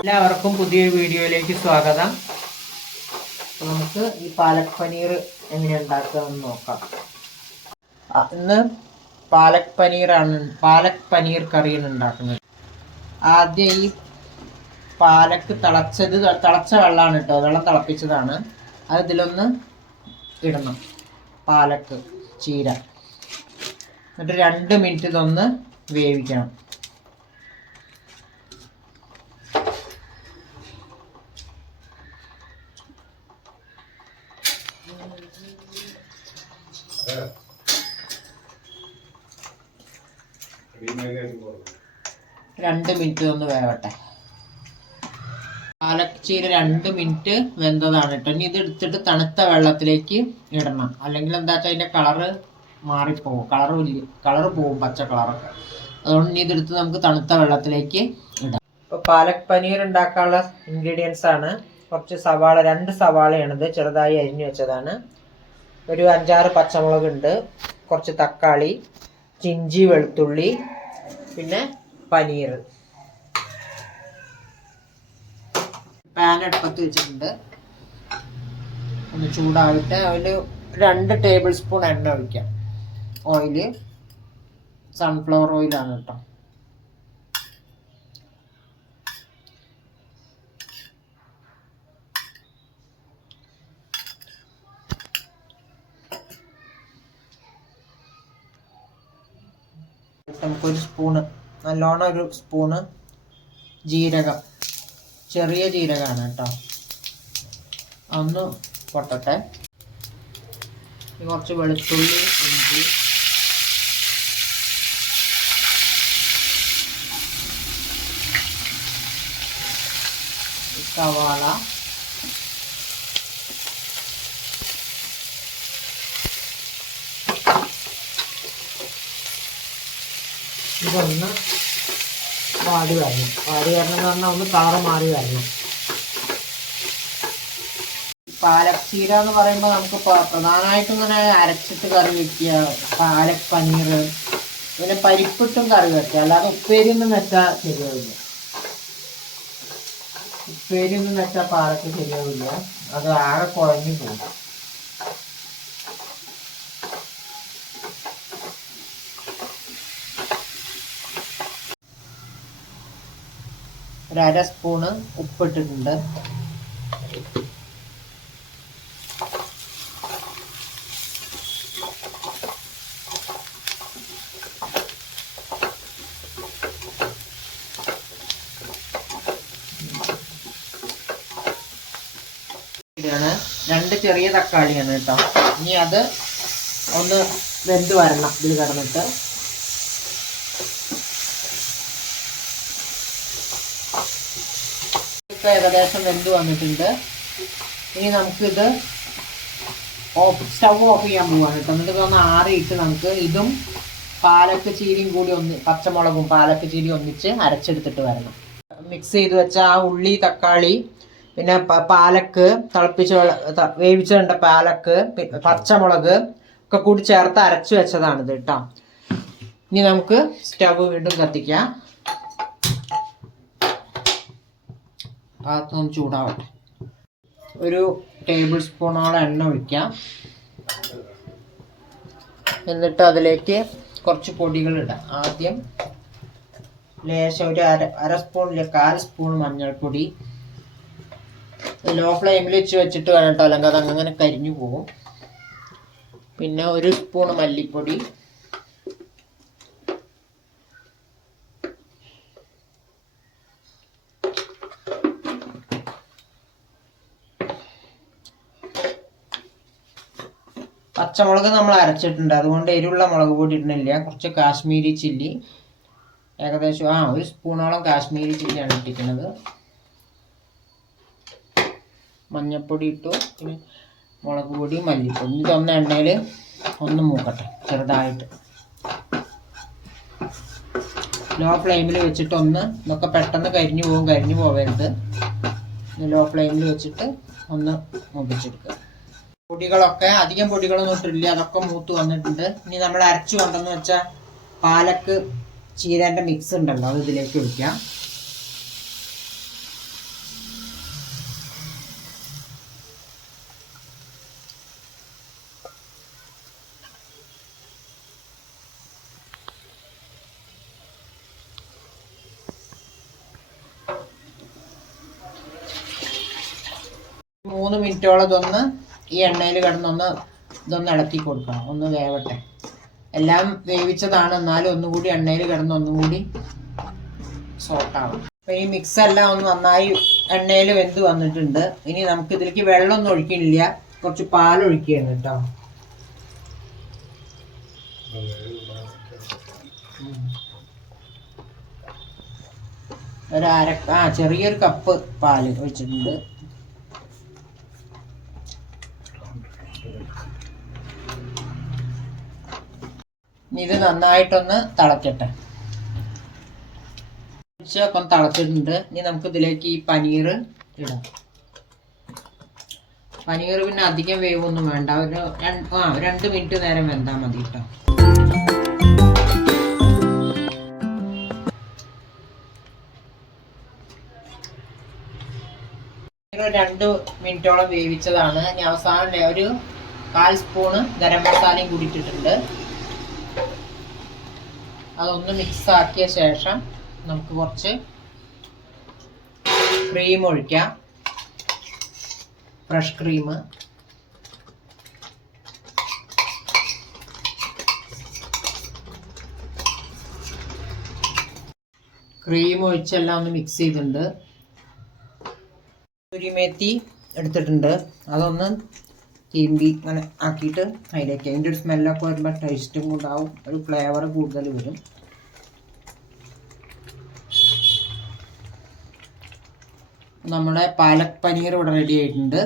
എല്ലാവർക്കും പുതിയൊരു വീഡിയോയിലേക്ക് സ്വാഗതം. നമുക്ക് ഈ പാലക് പനീർ എങ്ങനെ ഉണ്ടാക്കാമെന്ന് നോക്കാം. ഇന്ന് പാലക് പനീറാണ് പാലക് പനീർ കറിയാണ് ഉണ്ടാക്കുന്നത്. ആദ്യം ഈ പാലക്ക് തിളച്ചത് തിളച്ച വെള്ളമാണ് കേട്ടോ വെള്ളം തിളപ്പിച്ചതാണ്. അത് ഇതിലൊന്ന് ഇടണം പാലക്ക് ചീര. എന്നിട്ട് രണ്ട് മിനിറ്റ് ഇതൊന്ന് വേവിക്കണം. രണ്ട് മിനിറ്റ് ഒന്ന് വേവട്ടെ. പാലക്ക് ചീര രണ്ട് മിനിറ്റ് വെന്തതാണ് കേട്ടോ. ഇനി ഇത് എടുത്തിട്ട് തണുത്ത വെള്ളത്തിലേക്ക് ഇടണം. അല്ലെങ്കിൽ എന്താ വെച്ചാൽ അതിന്റെ കളറ് മാറിപ്പോവും. കളറ് വലിയ കളറ് പോവും പച്ച കളറൊക്കെ അതുകൊണ്ട് ഇനി ഇതെടുത്ത് നമുക്ക് തണുത്ത വെള്ളത്തിലേക്ക് ഇടാം. ഇപ്പോൾ പാലക് പനീർ ഉണ്ടാക്കാനുള്ള ഇൻഗ്രീഡിയൻസ് ആണ്. കുറച്ച് സവാള രണ്ട് സവാളയാണിത് ചെറുതായി അരിഞ്ഞു വെച്ചതാണ്. ഒരു അഞ്ചാറ് പച്ചമുളക് ഉണ്ട് കുറച്ച് തക്കാളി ചിഞ്ചി വെളുത്തുള്ളി പിന്നെ പനീർ പാൻ അടുപ്പത്ത് വെച്ചിട്ടുണ്ട്. ഒന്ന് ചൂടാവിട്ട് അതിന് രണ്ട് ടേബിൾ സ്പൂൺ എണ്ണ ഒഴിക്കാം. ഓയിൽ സൺഫ്ലവർ ഓയിലാണ് കേട്ടോ. നമുക്കൊരു സ്പൂണ് നല്ലോണം ഒരു സ്പൂണ് ജീരകം. ചെറിയ ജീരകമാണ് കേട്ടോ. ഒന്ന് പൊട്ടട്ടെ. കുറച്ച് വെളുത്തുള്ളി ഇഞ്ചി. സവാള. ഇതൊന്ന് വാടി വരണം. വാടി വരണം എന്ന് പറഞ്ഞാൽ ഒന്ന് കളറ് മാറി വരണം. പാലക് ചീര എന്ന് പറയുമ്പോൾ നമുക്ക് പ്രധാനമായിട്ടും ഇങ്ങനെ അരച്ചിട്ട് കറി വെക്കുക പാലക് പനീർ പിന്നെ പരിപ്പിട്ടും കറി വെക്കുക. അല്ലാതെ ഉപ്പേരി ഒന്നും വെച്ചാൽ ശരിയാവില്ല. ഉപ്പേരി ഒന്നും വെച്ചാൽ പാലക്ക് ശരിയാവില്ല. അത് ആകെ കുഴഞ്ഞു പോകും. ഒരു അര സ്പൂണ് ഉപ്പിട്ടിട്ടുണ്ട്. ഇതാണ് രണ്ട് ചെറിയ തക്കാളിയാണ് കേട്ടോ. ഇനി അത് ഒന്ന് വെന്ത് വരണം ഇതിൽ കിടന്നിട്ട്. ഇപ്പൊ ഏകദേശം വെന്ത് വന്നിട്ടുണ്ട്. ഇനി നമുക്കിത് ഓഫ് സ്റ്റവ് ഓഫ് ചെയ്യാൻ പോവാണ് കേട്ടോ. എന്നിട്ട് ഇതൊന്ന് ആറിയിട്ട് നമുക്ക് ഇതും പാലക്ക് ചീരിയും കൂടി ഒന്ന് പച്ചമുളകും പാലക്ക് ചീരിയും ഒന്നിച്ച് അരച്ചെടുത്തിട്ട് വരണം. മിക്സ് ചെയ്ത് വെച്ച ആ ഉള്ളി തക്കാളി പിന്നെ പാലക്ക് തിളപ്പിച്ച കണ്ട പാലക്ക് പച്ചമുളക് ഒക്കെ കൂടി ചേർത്ത് അരച്ചു വെച്ചതാണിത് കേട്ടോ. ഇനി നമുക്ക് സ്റ്റവ് വീണ്ടും കത്തിക്കാം. അതൊന്ന് ചൂടാവട്ടെ. ഒരു ടേബിൾ സ്പൂണോളം എണ്ണ ഒഴിക്കാം. എന്നിട്ട് അതിലേക്ക് കുറച്ച് പൊടികൾ ഇടാം. ആദ്യം ലേശം ഒരു അര അര സ്പൂണിൽ കാൽ സ്പൂൺ മഞ്ഞൾപ്പൊടി. ലോ ഫ്ലെയിമിൽ വെച്ച് വെച്ചിട്ട് വേണം കേട്ടോ. അല്ലെങ്കിൽ അത് അങ്ങനെ കരിഞ്ഞു പോകും. പിന്നെ ഒരു സ്പൂൺ മല്ലിപ്പൊടി. പച്ചമുളക് നമ്മൾ അരച്ചിട്ടുണ്ട്. അതുകൊണ്ട് എരിവുള്ള മുളക് പൊടി കുറച്ച് കാശ്മീരി ചില്ലി. ഏകദേശം ആ ഒരു സ്പൂണോളം കാശ്മീരി ചില്ലിയാണ് ഇട്ടിരിക്കുന്നത്. മഞ്ഞപ്പൊടി ഇട്ടു. പിന്നെ മുളക് പൊടി മല്ലിപ്പൊടി. ഇതൊന്ന് എണ്ണയിൽ ഒന്ന് മൂക്കട്ടെ ചെറുതായിട്ട്. ലോ ഫ്ലെയിമിൽ വെച്ചിട്ട് ഒന്ന് ഇതൊക്കെ പെട്ടെന്ന് കരിഞ്ഞു പോകും കരിഞ്ഞു പോകരുത് ലോ ഫ്ലെയിമിൽ വെച്ചിട്ട് ഒന്ന് മൂപ്പിച്ചെടുക്കുക. പൊടികളൊക്കെ അധികം പൊടികളൊന്നും ഇട്ടില്ല അതൊക്കെ മൂത്ത് വന്നിട്ടുണ്ട്. ഇനി നമ്മൾ അരച്ചു കൊണ്ടെന്ന് വെച്ചാൽ പാലക്ക് ചീരേന്റെ മിക്സ് ഉണ്ടല്ലോ അത് ഇതിലേക്ക് ഒഴിക്കാം. മൂന്ന് മിനിറ്റോളം ഇതൊന്ന് ഈ എണ്ണയിൽ കിടന്നൊന്ന് ഇതൊന്ന് ഇളക്കി കൊടുക്കണം. ഒന്ന് വേവട്ടെ. എല്ലാം വേവിച്ചതാണ്. എന്നാലും ഒന്നുകൂടി എണ്ണയിൽ കിടന്ന് ഒന്നുകൂടി സോട്ടാവും അപ്പൊ ഈ മിക്സ് എല്ലാം ഒന്ന് നന്നായി എണ്ണയിൽ വെന്ത് വന്നിട്ടുണ്ട്. ഇനി നമുക്ക് ഇതിലേക്ക് വെള്ളമൊന്നും ഒഴിക്കണില്ല. കുറച്ച് പാൽ ഒഴിക്കുകയാണ് കേട്ടോ. ഒരു അര ആ ചെറിയൊരു കപ്പ് പാൽ ഒഴിച്ചിട്ടുണ്ട്. ഇത് നന്നായിട്ടൊന്ന് തിളക്കട്ടെ. ഒന്ന് തിളച്ചിട്ടുണ്ട്. ഇനി നമുക്ക് ഇതിലേക്ക് ഈ പനീർ ഇടാം. പനീർ പിന്നെ അധികം വേവൊന്നും വേണ്ട. ഒരു ആ രണ്ട് മിനിറ്റ് നേരം വെന്താൽ മതി കേട്ടോ. രണ്ട് മിനിറ്റോളം വേവിച്ചതാണ്. ഇനി അവസാനം ഒരു കാൽ സ്പൂണ് ഗരം മസാലയും കൂടി ഇട്ടിട്ടുണ്ട്. അതൊന്ന് മിക്സ് ആക്കിയ ശേഷം നമുക്ക് കുറച്ച് ക്രീം ഒഴിക്കാം. ഫ്രഷ് ക്രീം ക്രീം ഒഴിച്ചെല്ലാം ഒന്ന് മിക്സ് ചെയ്തിട്ടുണ്ട്. കുരിമേത്തി എടുത്തിട്ടുണ്ട്. അതൊന്ന് തീമ്പി അങ്ങനെ ആക്കിയിട്ട് അതിലേക്ക് അതിന്റെ ഒരു സ്മെല്ലൊക്കെ വരുമ്പോൾ ടേസ്റ്റും ഉണ്ടാവും ഒരു ഫ്ലേവർ കൂടുതൽ വരും. നമ്മുടെ പാലക് പനീർ ഇവിടെ റെഡി ആയിട്ടുണ്ട്.